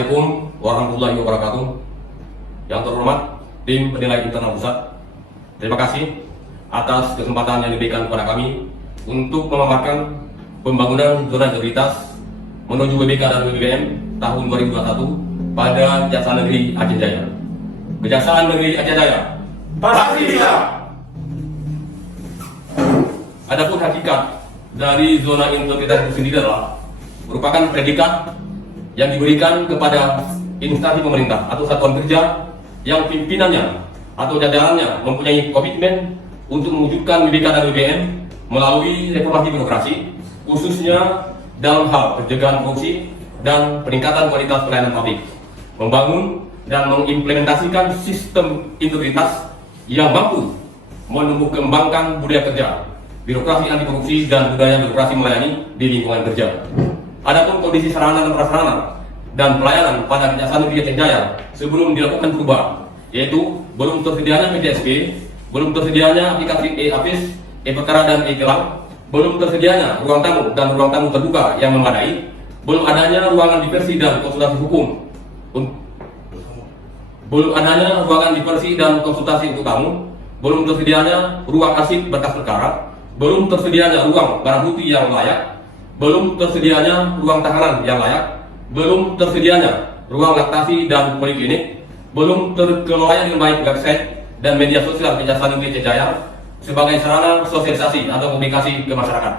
Assalamualaikum warahmatullahi wabarakatuh. Yang terhormat tim penilai internal pusat, terima kasih atas kesempatan yang diberikan kepada kami untuk memaparkan pembangunan zona integritas menuju WBK dan WBBM tahun 2021 pada Kejaksaan Negeri Aceh Jaya. Kejaksaan Negeri Aceh Jaya pasti bisa. Adapun hakikat dari zona integritas itu sendiri adalah merupakan predikat yang diberikan kepada instansi pemerintah atau satuan kerja yang pimpinannya atau jajarannya mempunyai komitmen untuk mewujudkan WBK dan WBM melalui reformasi birokrasi, khususnya dalam hal pencegahan korupsi dan peningkatan kualitas pelayanan publik, membangun dan mengimplementasikan sistem integritas yang mampu menumbuh kembangkan budaya kerja, birokrasi anti korupsi dan budaya birokrasi melayani di lingkungan kerja. Adapun kondisi sarana dan prasarana dan pelayanan pada Kejaksaan Negeri Aceh Jaya sebelum dilakukan perubahan, yaitu belum tersedianya PTSP, belum tersedianya aplikasi e-Apis, e-Perkara dan e-Tilang, belum tersedianya ruang tamu dan ruang tamu terbuka yang memadai, belum adanya ruangan diversi dan konsultasi hukum, belum adanya ruangan diversi dan konsultasi untuk tamu, belum tersedianya ruang arsip berkas perkara, belum tersedianya ruang barang bukti yang layak, belum tersedianya ruang tahanan yang layak, belum tersedianya ruang laktasi dan poliklinik, belum terkelola dengan baik website dan media sosial Kejaksaan Negeri Aceh Jaya sebagai sarana sosialisasi atau komunikasi ke masyarakat,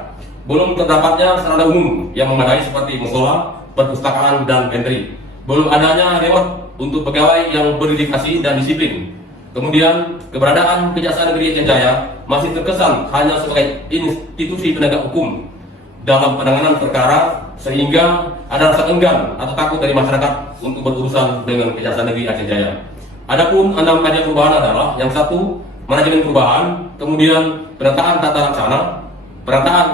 belum terdapatnya sarana umum yang memadai seperti musola, perpustakaan dan pantry, belum adanya reward untuk pegawai yang berdedikasi dan disiplin. Kemudian keberadaan Kejaksaan Negeri Aceh Jaya masih terkesan hanya sebagai institusi penegak hukum dalam penanganan perkara, sehingga ada rasa enggan atau takut dari masyarakat untuk berurusan dengan Kejaksaan Negeri Aceh Jaya. Adapun 6 kajian perubahan adalah yang satu, manajemen perubahan, kemudian penataan tata laksana, penataan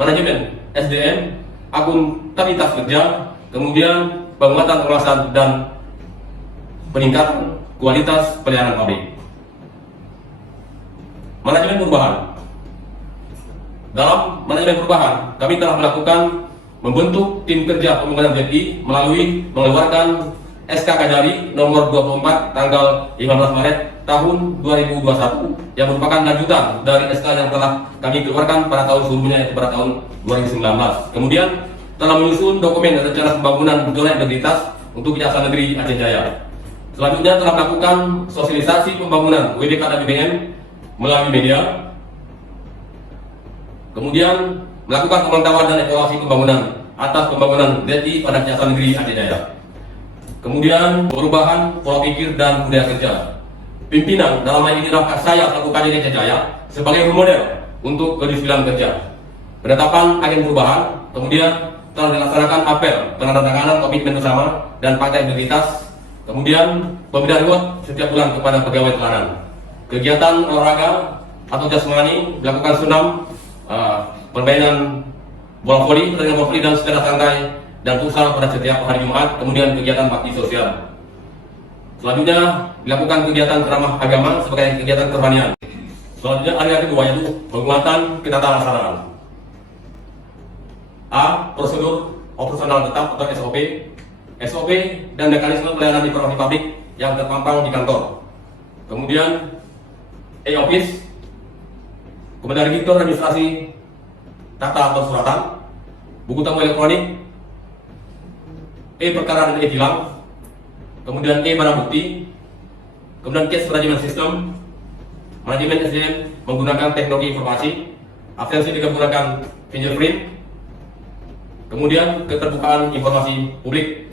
manajemen SDM, akuntabilitas kerja, kemudian penguatan pengawasan dan peningkatan kualitas pelayanan publik. Manajemen perubahan. Dalam manajemen perubahan, kami telah melakukan membentuk tim kerja pembangunan ZI melalui mengeluarkan SK Kajari nomor 24 tanggal 15 Maret tahun 2021 yang merupakan lanjutan dari SK yang telah kami keluarkan pada tahun sebelumnya, yaitu pada tahun 2019. Kemudian telah menyusun dokumen rencana pembangunan zona integritas untuk Kejaksaan Negeri Aceh Jaya. Selanjutnya telah melakukan sosialisasi pembangunan WBK dan WBM melalui media. Kemudian melakukan pemantauan dan evaluasi pembangunan atas pembangunan ZI pada Kejaksaan Negeri Aceh Jaya. Kemudian perubahan pola pikir dan budaya kerja. Pimpinan dalam hal ini adalah saya selaku KJD Aceh Jaya sebagai role model untuk kedisiplinan kerja. Penetapan agen perubahan, kemudian telah dilaksanakan apel penandatanganan komitmen bersama dan fakta integritas. Kemudian pemberian reward setiap bulan kepada pegawai teladan. Kegiatan olahraga atau jasmani dilakukan senam, permainan bola voli, pertandingan bola voli dan sepeda santai dan futsal pada setiap hari Jumat. Kemudian kegiatan bakti sosial. Selanjutnya dilakukan kegiatan ceramah agama sebagai kegiatan kerohanian. Selanjutnya area kedua yaitu penguatan ketatanegarawan. A. Prosedur operasional tetap atau SOP. SOP dan mekanisme pelayanan informasi publik yang terpampang di kantor. Kemudian e-office, kemudian register administrasi tata persuratan, buku tamu elektronik, e-perkara dan e-tilang, kemudian e-barang bukti, kemudian case management system, manajemen SDM menggunakan teknologi informasi, absensi dengan menggunakan fingerprint, kemudian keterbukaan informasi publik.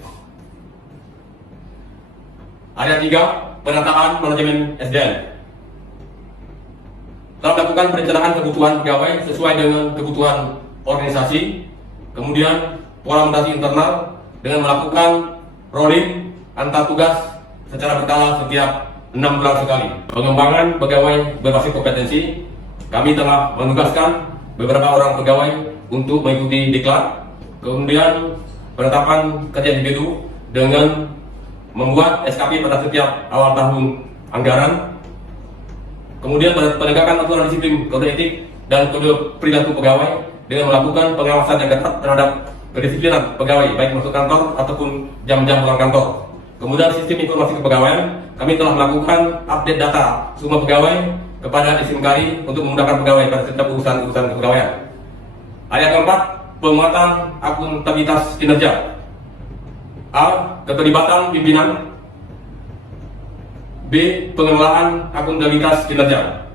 Area 3, penataan manajemen SDM. Telah melakukan perencanaan kebutuhan pegawai sesuai dengan kebutuhan organisasi, kemudian pola mutasi internal dengan melakukan rolling antar tugas secara berkala setiap 6 bulan sekali. Pengembangan pegawai berbasis kompetensi, kami telah menugaskan beberapa orang pegawai untuk mengikuti diklat, kemudian penetapan kerja individu dengan membuat SKP pada setiap awal tahun anggaran, kemudian penegakan aturan disiplin, kode etik dan kode perilaku pegawai dengan melakukan pengawasan yang ketat terhadap kedisiplinan pegawai, baik masuk kantor ataupun jam-jam pulang kantor. Kemudian sistem informasi kepegawaian, kami telah melakukan update data semua pegawai kepada Disimkari untuk memudahkan pegawai pada setiap urusan kepegawaian. Ayat keempat, penguatan akuntabilitas kinerja. A. Keterlibatan pimpinan. B. Pengelolaan akuntabilitas kinerja.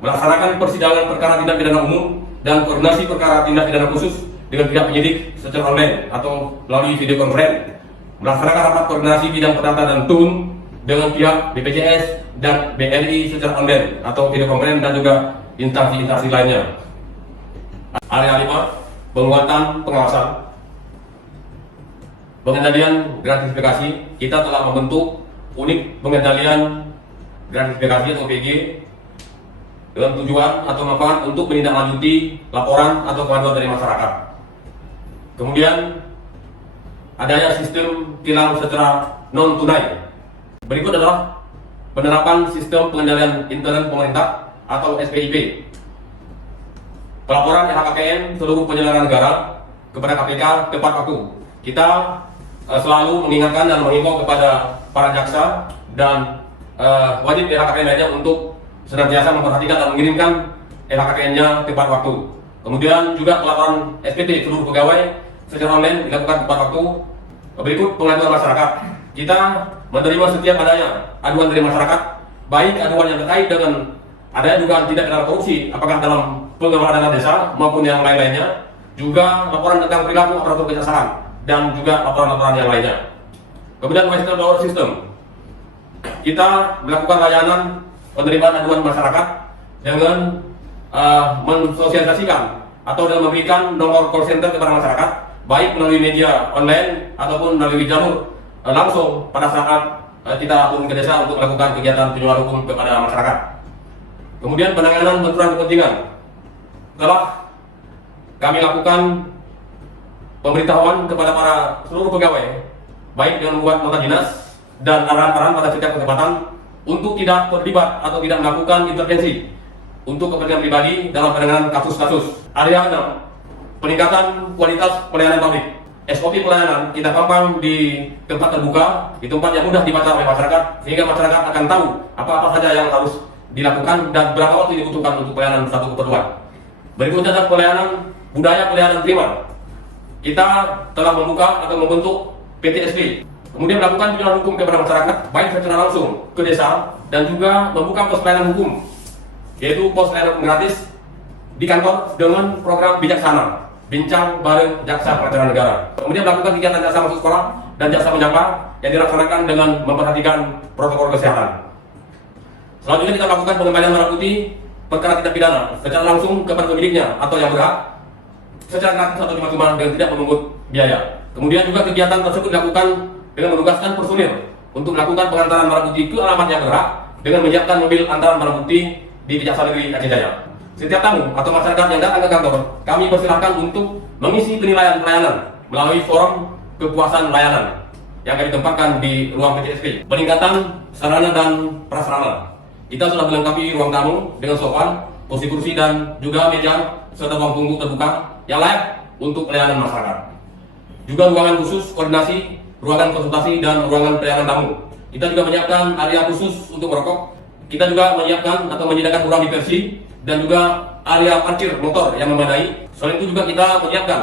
Melaksanakan persidangan perkara tindak pidana umum dan koordinasi perkara tindak pidana khusus dengan pihak penyidik secara online atau melalui video conference. Melaksanakan rapat koordinasi bidang perdata dan tun dengan pihak BPJS dan BNI secara online atau video conference dan juga instansi-instansi lainnya. Area 5, penguatan pengawasan. Pengendalian gratifikasi, kita telah membentuk unit pengendalian gratifikasi atau PG dengan tujuan atau manfaat untuk menindaklanjuti laporan atau pengaduan dari masyarakat. Kemudian adanya sistem tilang secara non tunai. Berikut adalah penerapan sistem pengendalian intern pemerintah atau SPIP. Pelaporan LHKPN seluruh penyelenggara negara kepada KPK tepat waktu. Kita selalu mengingatkan dan mengimbau kepada para jaksa dan wajib LHKPN lainnya untuk senantiasa memperhatikan dan mengirimkan LHKPN-nya tepat waktu. Kemudian juga pelaporan SPT seluruh pegawai secara online dilakukan tepat waktu. Berikut pengaduan masyarakat. Kita menerima setiap adanya aduan dari masyarakat, baik aduan yang terkait dengan adanya dugaan tindak pidana korupsi, apakah dalam pengelolaan dana desa maupun yang lain-lainnya, juga laporan tentang perilaku aparatur kejaksaan dan juga laporan-laporan yang lainnya. Kemudian whistleblower system, kita melakukan layanan penerimaan aduan masyarakat dengan mensosialisasikan atau dengan memberikan nomor call center kepada masyarakat, baik melalui media online ataupun melalui jalur langsung pada saat kita turun ke desa untuk melakukan kegiatan penyuluhan hukum kepada masyarakat. Kemudian penanganan benturan kepentingan, telah kami lakukan pemberitahuan kepada para seluruh pegawai, baik dengan membuat nota dinas dan arahan-arahan pada setiap kesempatan untuk tidak terlibat atau tidak melakukan intervensi untuk kepentingan pribadi dalam penanganan kasus-kasus. Area 6, peningkatan kualitas pelayanan publik. SOP pelayanan kita pampang di tempat terbuka, di tempat yang mudah dibaca oleh masyarakat, sehingga masyarakat akan tahu apa-apa saja yang harus dilakukan dan berapa waktu dibutuhkan untuk pelayanan satu keperluan. Berikutnya adalah pelayanan budaya pelayanan terima. Kita telah membuka atau membentuk PTSP, kemudian melakukan penyuluhan hukum kepada masyarakat baik secara langsung ke desa dan juga membuka pos pelayanan hukum, yaitu pos pelayanan hukum gratis di kantor dengan program bijaksana, bincang bareng jaksa pengacara negara. Kemudian melakukan kegiatan jaksa masuk sekolah dan jaksa menyapa yang dilaksanakan dengan memperhatikan protokol kesehatan. Selanjutnya kita melakukan pengembalian barang bukti perkara tindak pidana secara langsung kepada pemiliknya atau yang berhak secara gratis atau cuma-cuma dengan tidak memungut biaya. Kemudian juga kegiatan tersebut dilakukan dengan menugaskan personil untuk melakukan pengantaran barang bukti ke alamat yang berhak dengan menyiapkan mobil antaran barang bukti di Kejaksaan Negeri Aceh Jaya. Setiap tamu atau masyarakat yang datang ke kantor, kami persilahkan untuk mengisi penilaian pelayanan melalui forum kepuasan layanan yang kami tempatkan di ruang PTSP. Peningkatan sarana dan prasarana. Kita sudah melengkapi ruang tamu dengan sofa, kursi-kursi dan juga meja serta ruang tunggu terbuka yang layak untuk pelayanan masyarakat. Juga ruangan khusus koordinasi, ruangan konsultasi dan ruangan pelayanan tamu. Kita juga menyiapkan area khusus untuk merokok. Kita juga menyiapkan atau menyediakan ruang diversi dan juga area parkir motor yang memadai. Selain itu juga kita menyiapkan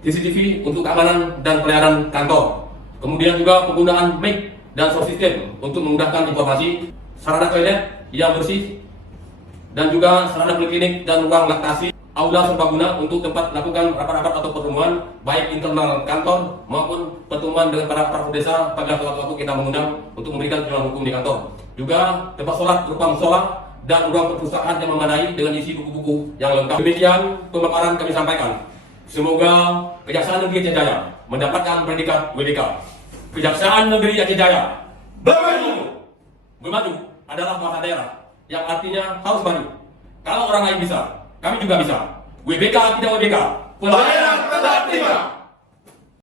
CCTV untuk keamanan dan pelayanan kantor. Kemudian juga penggunaan mic dan sound system untuk memudahkan informasi, sarana toilet yang bersih, dan juga sarana poliklinik dan ruang laktasi, aula serbaguna untuk tempat melakukan rapat-rapat atau pertemuan baik internal kantor maupun pertemuan dengan para perangkat desa pada suatu waktu kita mengundang untuk memberikan penyuluhan hukum di kantor. Juga tempat sholat berupa musola dan ruang perpustakaan yang memadai dengan isi buku-buku yang lengkap. Demikian pemaparan kami sampaikan. Semoga Kejaksaan Negeri Aceh Jaya mendapatkan predikat WDK. Kejaksaan Negeri Aceh Jaya bermaju adalah bahasa daerah yang artinya harus maju. Kalau orang lain bisa, kami juga bisa. WBK tidak WBK, pelayanan tetap tiba.